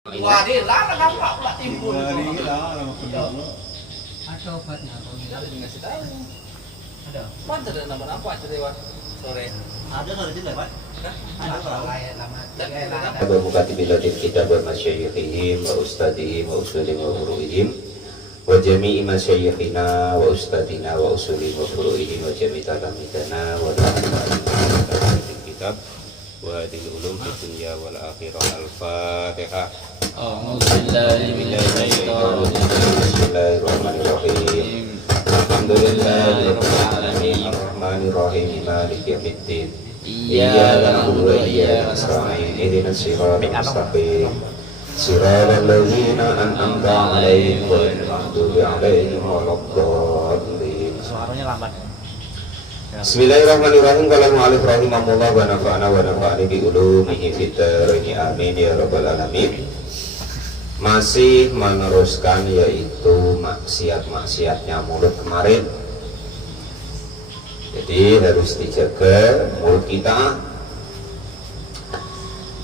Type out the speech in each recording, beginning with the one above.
Wah, dia lah nampak pula timbul. Hari lah lama Ya. kedua. Ada obatnya kalau Kita tidak dikasih tahu. ada. Mana ada nama-nama cerewet sore. Ada kalau di lewat. Ada kalau lain lama. Bermukati biladil kitab wa masyayikhihim wa ustadihim wa usulim wa furu'ihim wa jami'i masyayikhina wa ustadina wa usulim wa furu'ihim wa jami'i talamidana wa biladil kitab wa hadil ulum di dunia wal akhirah. Al-Fatihah. Bismillahirrahmanirrahim. Alhamdulillahirrahmanirrahim. Ar-Rahmanirrahim. Maliki yaumiddin. Iyyaka na'budu wa iyyaka nasta'in. Ihdinas siratal mustaqim. Siratal ladzina an'amta 'alaihim ghairil maghdubi 'alaihim waladdallin. Suaranya lambat. Bismillahirrahmanirrahim. Qala al-mu'allif rahimahullah wa nafa'ana wa nafa'ani bi ulumihi fid dharain amin ya rabbal alamin. Masih meneruskan yaitu maksiat-maksiatnya mulut kemarin. Jadi harus dijaga mulut kita.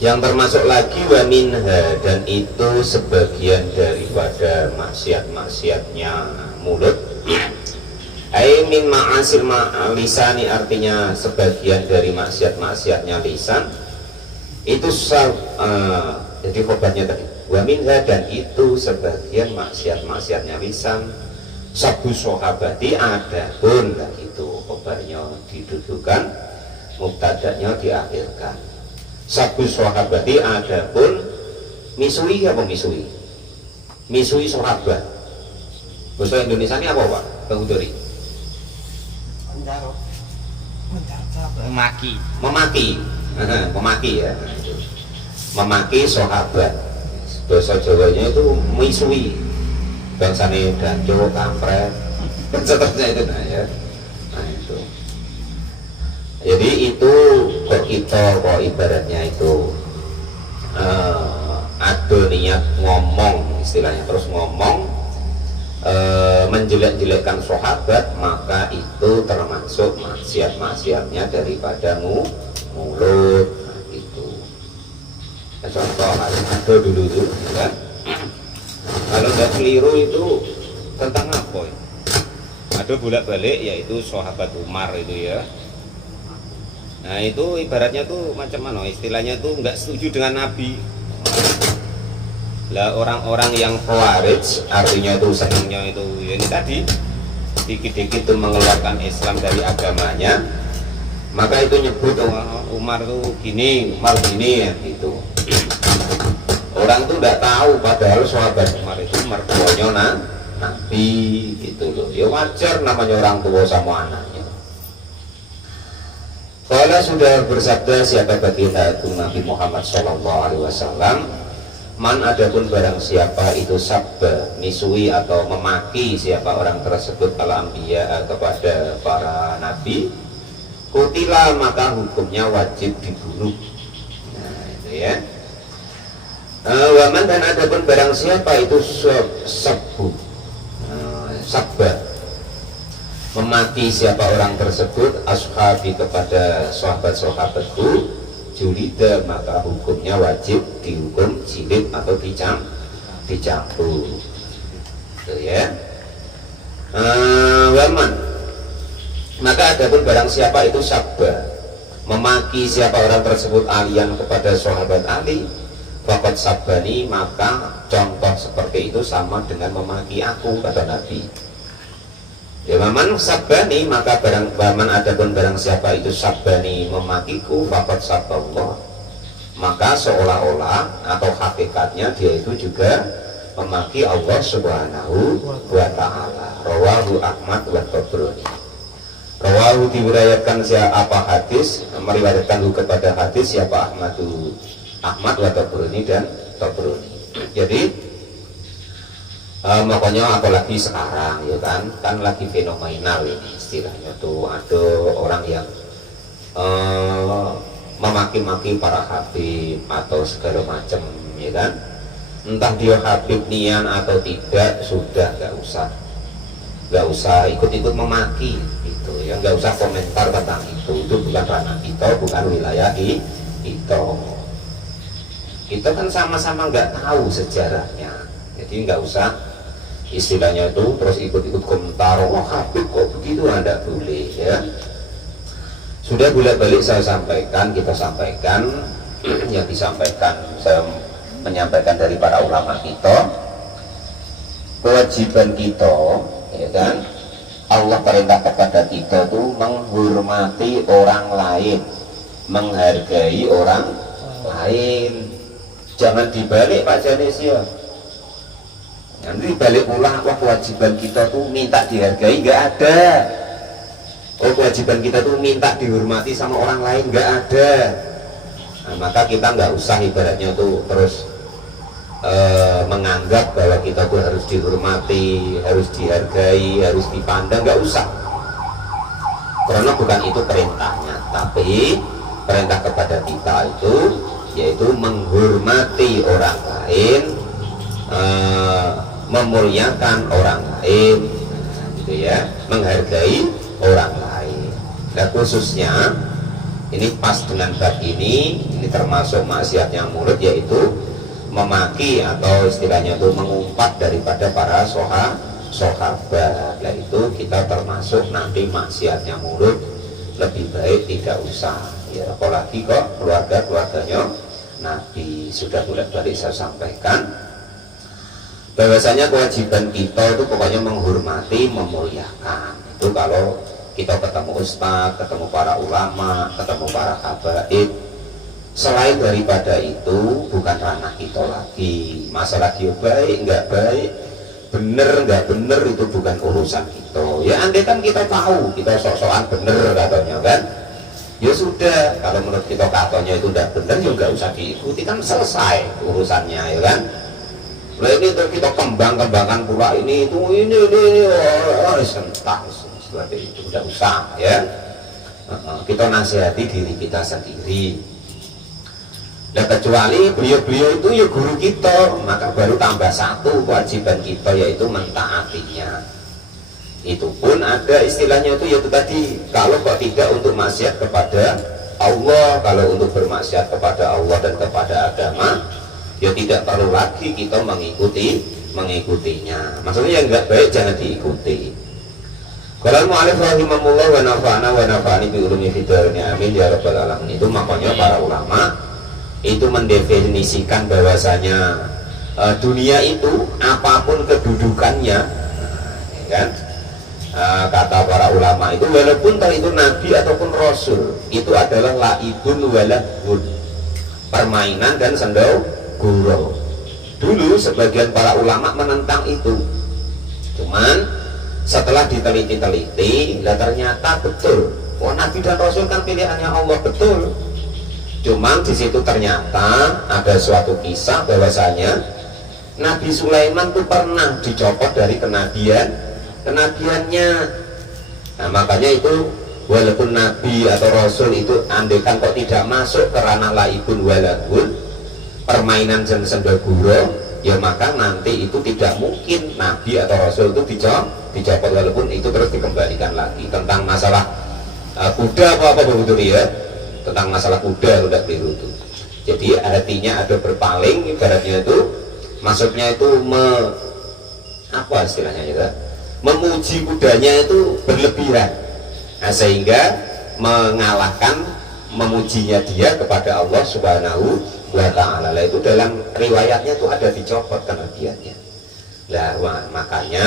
Yang termasuk lagi wa minha, dan itu sebagian daripada maksiat-maksiatnya mulut. Ai min ma'asil lisani, artinya sebagian dari maksiat-maksiatnya lisan. Itu jadi khobarnya tadi. Wa minha, dan itu sebagian maksiat-maksiatnya lisan. Sabu sahabati, ada pun itu khobarnya didudukan, mubtada'nya diakhirkan. Sabu sahabati, ada pun misui apa misui? Misui sahabat. Bahasa Indonesia ini apa Pak? Bang Udori? Memaki. Memaki. Memaki ya. Memaki sahabat. Bahasa Jawanya itu misui. Bangsane danco, kampret, seterusnya itu nah ya. Nah itu. Jadi itu kok kita kok ibaratnya itu ada niat ngomong, istilahnya terus ngomong menjelek-jelekkan sahabat, maka itu termasuk maksiat-maksiatnya daripada mulut. Nah, itu. Nah, contoh ada dulu tuh, kan? Kalau nggak keliru itu tentang apa ya? Ada bolak-balik yaitu sahabat Umar itu ya. Nah itu ibaratnya tuh macam mana? Istilahnya tuh nggak setuju dengan Nabi. Lah orang-orang yang khawarij, artinya itu senangnya itu ya ini tadi dikit-dikit tuh mengeluarkan Islam dari agamanya, maka itu nyebut Umar tuh gini, Umar gini ya gitu. Orang tuh tidak tahu padahal sahabat Umar itu mertuanya Nabi gitu loh. Ya wajar namanya orang tua sama anaknya. Kalau sudah bersabda siapa baginda itu Nabi Muhammad SAW, man adapun barang siapa itu sabda misui atau memaki siapa orang tersebut al-anbiya kepada para nabi, kutila maka hukumnya wajib dibunuh. Nah itu ya. Waman, dan adapun barang siapa itu sabda memaki siapa orang tersebut ashabi kepada sahabat-sahabatku, julida maka hukumnya wajib dihukum jilid atau dicambuk. Itu ya. Waman, maka adapun barang siapa itu sabda memaki siapa orang tersebut alian kepada sahabat Ali, fakat sabani maka contoh seperti itu sama dengan memaki aku kata Nabi. Ya waman sabani maka barang waman adapun barang siapa itu sabani memakiku, fakat saballah maka seolah-olah atau hakikatnya dia itu juga memaki Allah Subhanahu wa ta'ala. Rawahu Ahmad wa Tabrani. Rawahu diriwayatkan siapa hadis, meriwayatkan kepada hadis siapa Ahmad wa Tabrani dan Tabrani. Jadi makanya apalagi sekarang ya kan lagi fenomenal ini istilahnya tuh, ada orang yang memaki-maki para habib atau segala macam ya kan, entah dia habib nian atau tidak, sudah nggak usah ikut-ikut memaki gitu ya, nggak usah komentar tentang itu bukan ranah kita, bukan wilayah kita. Kita kan sama-sama nggak tahu sejarahnya, jadi nggak usah istilahnya itu terus ikut-ikut komentar, wah Habib kok begitu, Anda boleh ya. Sudah bolak-balik saya sampaikan, kita sampaikan yang disampaikan, saya menyampaikan dari para ulama kita, kewajiban kita ya kan, Allah perintah kepada kita tuh menghormati orang lain, menghargai orang lain. Jangan dibalik Pak Janis ya. Nanti balik pula, wah kewajiban kita tuh minta dihargai, nggak ada. Oh kewajiban kita tuh minta dihormati sama orang lain, nggak ada. Nah, maka kita nggak usah ibaratnya tuh terus menganggap bahwa kita tuh harus dihormati, harus dihargai, harus dipandang, nggak usah. Karena bukan itu perintahnya, tapi perintah kepada kita itu yaitu menghormati orang lain, memuliakan orang lain, gitu ya, menghargai orang lain. Dan khususnya ini pas dengan bab ini termasuk maksiat yang mulut, yaitu memaki atau istilahnya itu mengumpat daripada para sahabat. Nah itu kita termasuk nanti maksiatnya mulut, lebih baik tidak usah ya, apalagi kok keluarganya Nabi. Sudah bolak-balik saya sampaikan bahwasanya kewajiban kita itu pokoknya menghormati, memuliakan. Itu kalau kita ketemu ustaz, ketemu para ulama, ketemu para habaib. Selain daripada itu bukan ranah kita lagi. Masalah dia baik, nggak baik, bener nggak bener, itu bukan urusan kita. Ya andai kan kita tahu kita sok-sokan bener katanya kan, ya sudah. Kalau menurut kita katanya itu tidak bener, ya nggak usah diikuti, kan selesai urusannya ya kan. Nah ini kita kembangkan pula ini sentak seperti itu, tidak usah ya. Kita nasihati diri kita sendiri. Nah kecuali beliau-beliau itu ya guru kita, maka baru tambah satu kewajiban kita, yaitu mentaatinya. Itu pun ada istilahnya itu yaitu tadi, kalau kok tidak untuk maksiat kepada Allah, kalau untuk bermaksiat kepada Allah dan kepada agama, ya tidak perlu lagi kita mengikutinya. Maksudnya yang enggak baik jangan diikuti. Kalau mu'alif rahimahullah wa nafa'ana wa nafa'ani bi ulumi fid dharain amin ya rabbal alamin. Itu makanya para ulama itu mendefinisikan bahwasanya dunia itu apapun kedudukannya, kan? Kata para ulama itu walaupun itu nabi ataupun rasul, itu adalah laibun walahun, permainan dan sendau gurau. Dulu sebagian para ulama menentang itu, cuman setelah diteliti-teliti, ternyata betul. Oh nabi dan rasul kan pilihannya Allah, betul. Cuman di situ ternyata ada suatu kisah bahwasanya Nabi Sulaiman tuh pernah dicopot dari kenabiannya. Nah makanya itu walaupun nabi atau rasul itu andaikan kok tidak masuk ke ranah laibun walahun, permainan dan sendaguro, ya maka nanti itu tidak mungkin nabi atau rasul itu dicopot, walaupun itu terus dikembalikan lagi. Tentang masalah kuda apa begitu ya, tentang masalah kuda udah keliru itu. Jadi artinya ada berpaling, ibaratnya itu maksudnya itu apa istilahnya itu, memuji kudanya itu berlebihan, nah, sehingga mengalahkan memujinya dia kepada Allah Subhanahu wa ta'ala. Itu dalam riwayatnya itu ada dicopot kenabiannya. Nah makanya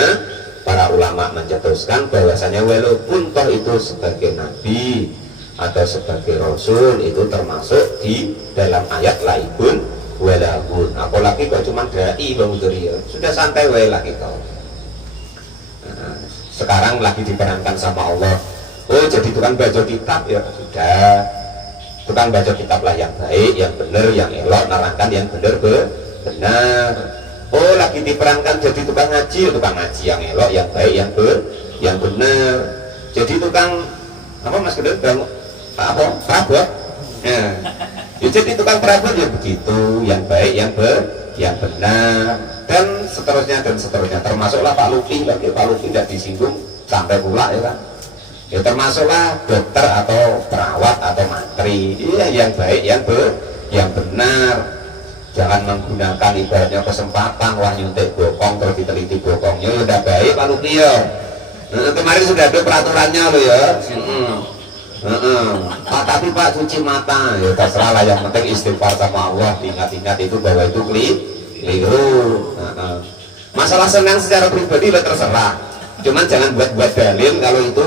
para ulama mencetuskan bahwasanya walaupun toh itu sebagai nabi atau sebagai rasul, itu termasuk di dalam ayat laibun walahun. Apalagi kok cuma dai bang Udriya, sudah santai wae lah kita. Nah, sekarang lagi diperankan sama Allah, oh jadi tukang baca kitab, ya sudah, tukang baca kitab lah yang baik, yang benar, yang elok, narangkan yang benar. Oh lagi diperankan jadi tukang ngaji, tukang ngaji yang elok, yang baik, yang benar. Jadi tukang apa mas Kedel, apa perabot, ya jadi tukang perabot ya begitu, yang baik, yang benar, dan seterusnya, termasuklah Pak Luki. Lagi Pak Luki tidak disinggung sampai pula ya kan, ya termasuklah dokter atau perawat atau mantri, iya yang baik, yang benar. Jangan menggunakan ibaratnya kesempatan wah nyuntik bokong terus diteliti bokongnya ya udah baik Pak Lukio. Kemarin sudah ada peraturannya loh ya. Pak, tapi Pak cuci mata ya terserah lah, yang penting istighfar sama Allah, diingat-ingat itu bahwa itu keliru. Masalah senang secara pribadi lah terserah, cuman jangan buat dalil kalau itu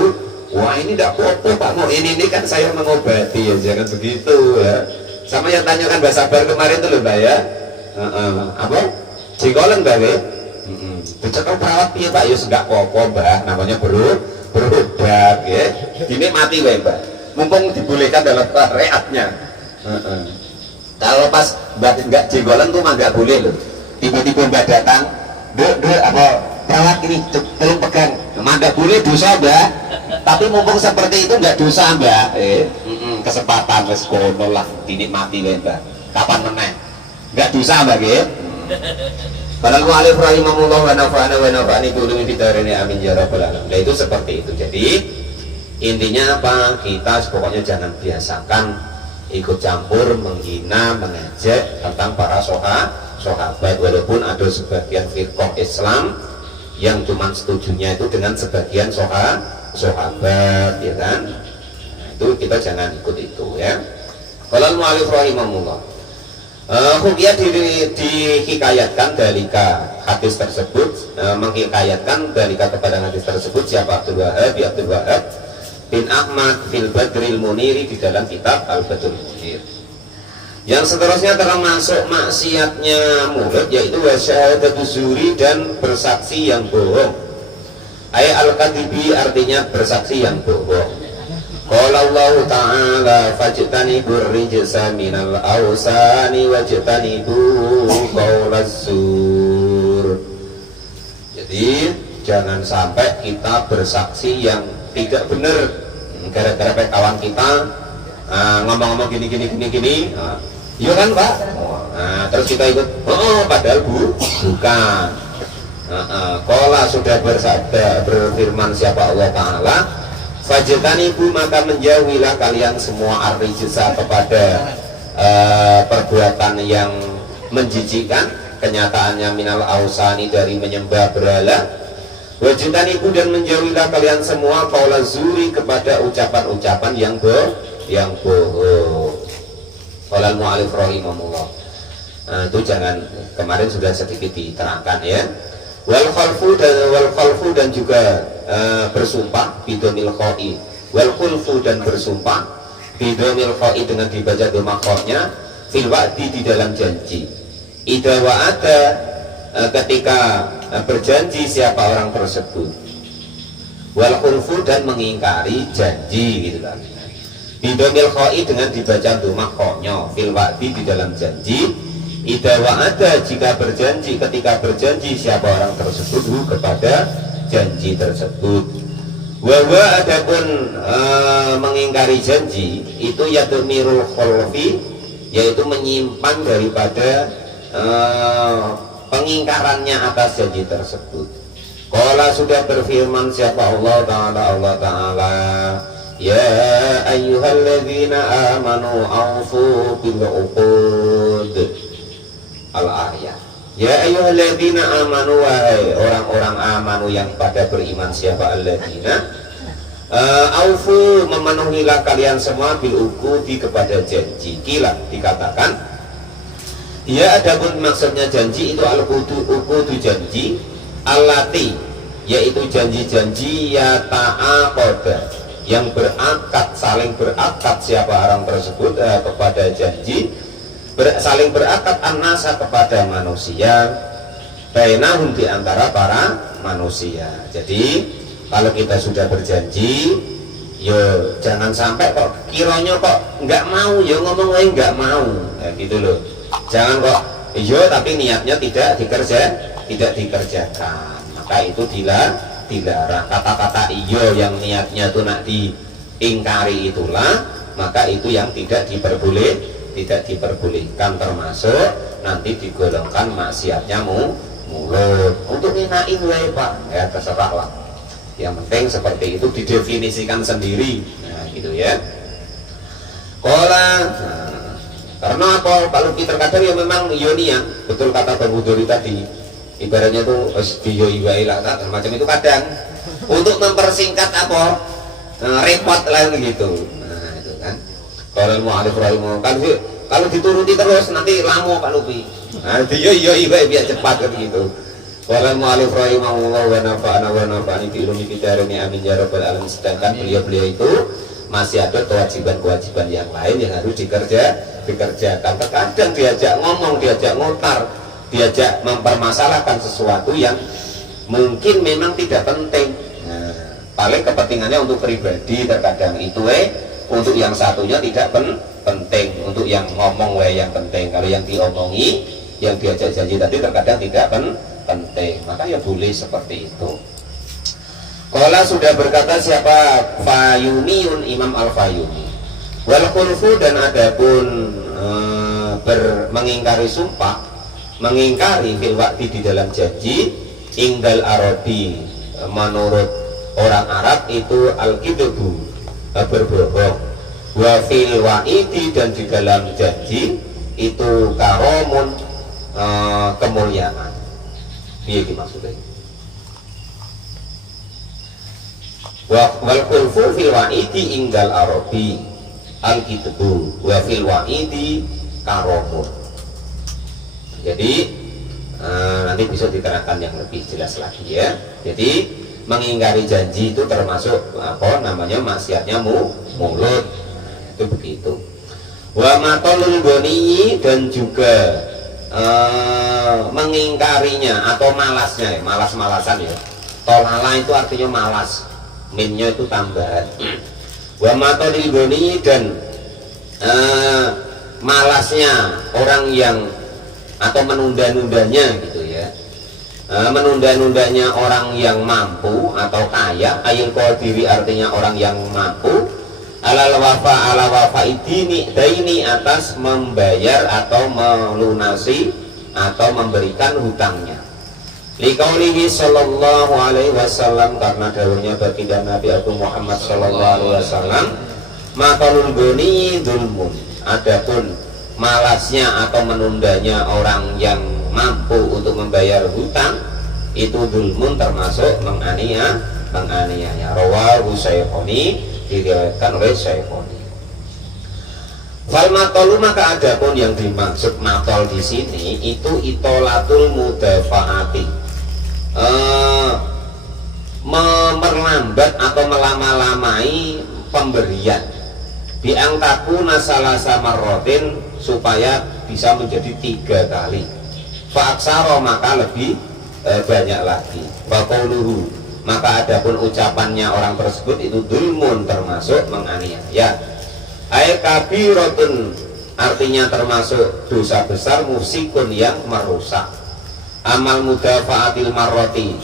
wah ini tidak apa-apa Pak, mau ini kan saya mengobati ya, jangan begitu ya. Sama yang tanyakan Mbak Sabar kemarin itu loh Mbak ya, apa jenggolan Mbak ya, dicekal perawat ya Pak ya sudah apa-apa Mbak, namanya berobat ya, ini mati Mbak, mumpung dibolehkan dalam syariatnya. Kalau pas Mbak nggak jenggolan tuh mah nggak boleh loh, tiba-tiba Mbak datang, apa perawat ini tolong pegang, mah nggak boleh, dosa Mbak. Tapi mumpung seperti itu nggak dosa Mbak, kesempatan wis kono lah dinikmati Mbak, kapan meneh nggak dosa Mbak ya. Padahal mu'alif rahimahullah wa nafa'ana wa nafa'ani bi'ulumi fitarini amin ya rabbal alamin. Nah itu seperti itu. Jadi intinya apa? Kita pokoknya jangan biasakan ikut campur, menghina, mengejek tentang para sahabat, walaupun ada sebagian firqah Islam yang cuma setujunya itu dengan sebagian sahabat ya kan. Nah, itu kita jangan ikut itu ya. Kalau mu'alif rahimahullah Hukia dihikayatkan dalika hadis tersebut, menghikayatkan dalika kepada hadis tersebut siapa? Abdul Wahab bin Ahmad fil Badril Muniri di dalam kitab Al Badrul Munir. Yang seterusnya termasuk maksiatnya mulut yaitu wasyahadatu zuri dan bersaksi yang bohong. Ayat al-kadhibi artinya bersaksi yang bohong. Qala Allah Ta'ala fajtanibur rijsa minal awsani wajtanibu qaulaz zur. Jadi jangan sampai kita bersaksi yang tidak benar gara-gara kawan kita ngomong-ngomong gini. Iya kan Pak? Nah, terus kita ikut, padahal bukan. Qala sudah bersabda berfirman siapa Allah Ta'ala, fajtanibu maka menjauhilah kalian semua ar-rijsa kepada perbuatan yang menjijikkan, kenyataannya minal ausani dari menyembah berhala, wajtanibu dan menjauhilah kalian semua qaulaz zuri kepada ucapan-ucapan yang bohong. Qala al-mu'alif rahimahullah. Itu jangan, kemarin sudah sedikit diterangkan ya. Wal khalfu dan juga bersumpah bidomil khoi, wal khulfu dan bersumpah bidomil khoi dengan dibaca doma khonya fil wa'di di dalam janji. Idza wa'ada ketika berjanji siapa orang tersebut, wal khulfu dan mengingkari janji gitu kan. Bidomil khoi dengan dibaca doma khonya fil wa'di di dalam janji. Idza wa'ada jika berjanji, ketika berjanji siapa orang tersebut kepada janji tersebut. Wa adapun mengingkari janji itu yadmirul khulfi yaitu menyimpan daripada pengingkarannya atas janji tersebut. Qala sudah berfirman siapa Allah Ta'ala ya ayyuhalladzina amanu aufu bil uqud al-ayat. Ya ayyuhalladzina amanu wahai orang-orang amanu yang pada beriman siapa alladzina aufu memenuhilah kalian semua bil uqudi kepada janji. Kila dikatakan ya adapun maksudnya janji itu al-uqudu janji allati yaitu janji-janji ya ta'aqada yang berakad, saling berakad siapa orang tersebut kepada janji, saling berakad an-nasa kepada manusia, bainahum di antara para manusia. Jadi kalau kita sudah berjanji, yo jangan sampai kok kiranya kok nggak mau, yo ngomong aja nggak mau, gitu loh. Jangan kok yo tapi niatnya tidak dikerjakan, maka itu dilarang. Kata-kata iyo yang niatnya itu nak diingkari itulah, maka itu yang tidak diperbolehkan, termasuk nanti digolongkan maksiatnya mulut. Untuk nginain wae Pak, ya terserah lah. Yang penting seperti itu didefinisikan sendiri. Nah, gitu ya. Qala Karena apa? Pak Luki terkadang ya memang niat, betul kata Bang Budori tadi. Ibaratnya tuh video iwailah dan macam itu kadang untuk mempersingkat apa? Repot lah gitu. Nah, itu kan. Kalau mu'alif rahimah kalau dituruti terus nanti lama Pak Luki. Nah, itu iya biar cepat kan gitu. Kalau mu'alif rahimahullah wa nafa'ana wa nafa'ani bi ilmi bidarani amin ya rabbal alamin. Sedangkan beliau itu masih ada kewajiban-kewajiban yang lain yang harus dikerjakan. Terkadang diajak ngomong, diajak ngotar, diajak mempermasalahkan sesuatu yang mungkin memang tidak penting. Nah, paling kepentingannya untuk pribadi terkadang itu untuk yang satunya tidak penting, untuk yang ngomong yang penting. Kalau yang diomongi, yang diajak janji tadi terkadang tidak penting, maka ya boleh seperti itu. Qala sudah berkata siapa? Fayumiyun, Imam Al-Fayumi. Wal khulfu, dan adapun mengingkari sumpah, mengingkari fil wa'di di dalam janji, ingdal Arabi, menurut orang Arab itu al-kidbu, berbohong. Wa fil wa'idi, dan di dalam janji itu karomun, kemuliaan. Iya dimaksudnya. Wal khulfu fil wa'idi ingdal Arabi al-kidbu wa fil wa'idi karomun. Jadi nanti bisa diterangkan yang lebih jelas lagi ya. Jadi mengingkari janji itu termasuk apa namanya maksiatnya mulut. Itu begitu. Wa matolul goni, dan juga mengingkarinya atau malasnya, malas-malasan ya. Tolala itu artinya malas, minnya itu tambahan. Wa matolul goni, dan malasnya orang yang atau menunda-nundanya gitu ya, menunda-nundanya orang yang mampu atau kaya. Ayil qadiri artinya orang yang mampu, ala wafa daini, atas membayar atau melunasi atau memberikan hutangnya. Liqaulihi sallallahu alaihi wasallam, karena dawuhnya baginda Nabi Agung Muhammad sallallahu alaihi wasallam, matalul goni dzulmun, adapun malasnya atau menundanya orang yang mampu untuk membayar hutang itu dzulmun, termasuk menganiaya. Rawahu Syaikoni, diriwayatkan oleh Syaikoni. Fal matolu, maka adapun yang dimaksud matol di sini itu itolatul mudafaati, memperlambat atau melama-lamai pemberian. Biangtaku nasalasa marrotin, supaya bisa menjadi 3 kali. Fa'aksaro, maka lebih banyak lagi. Faqauluhu, maka adapun ucapannya orang tersebut itu dzulmun, termasuk menganiaya. Ay kabirotun, artinya termasuk dosa besar, musikun, yang merusak. Amal mudafaatil marroti,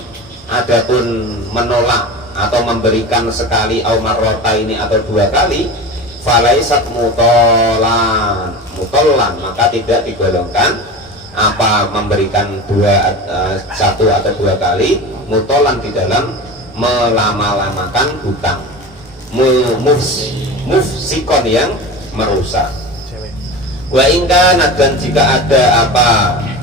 adapun menolak atau memberikan sekali, au marrota ini atau 2 kali, falaisat mutollan, maka tidak digolongkan apa memberikan 1 atau 2 kali, mutollan di dalam melama-lamakan hutang, mufsikon, yang merusak. Wa ingkana, dan jika ada apa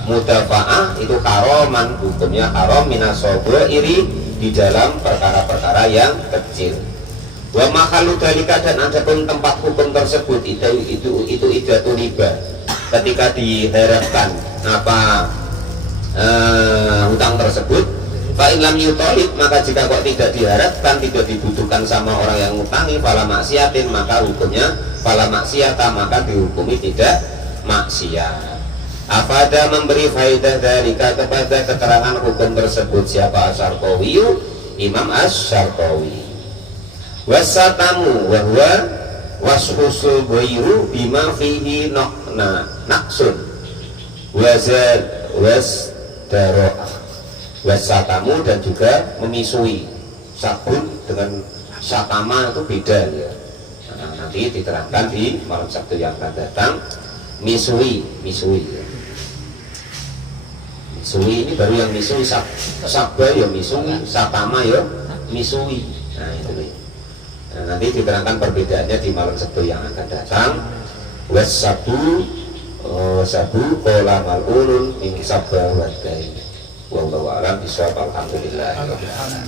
mudafa'ah itu karoman, hukumnya karom minasoboiri, di dalam perkara-perkara yang kecil. Wa makhalu dalika, dan adapun tempat hukum tersebut itu idatu riba, ketika diharapkan apa hutang tersebut. Fa in lam yutolib, maka jika kok tidak diharapkan, tidak dibutuhkan sama orang yang ngutangi, fala maksiatin, maka hukumnya fala maksiata, maka dihukumi tidak maksiat. Afada, memberi faidah dalika kepada keterangan hukum tersebut siapa? Asy-Syarqawi, Imam Asy-Syarqawi. Wasatamu wahwa washusul ghairu bima fihi naqsun wazad wasdaro'ah. Wasatamu, dan juga memisui. Sabun dengan satama itu beda ya. Nah, nanti diterangkan di malam Sabtu yang akan datang. Misui ya. Misui ini baru yang misui, sabba ya misui, satama ya misui. Nah itu. Nah, nanti diterangkan perbedaannya di malam Sabtu yang akan datang. Wasabu sabu kola malunun min sabba wadai. Wallahu a'lam bishawab. Alhamdulillah. Alhamdulillah.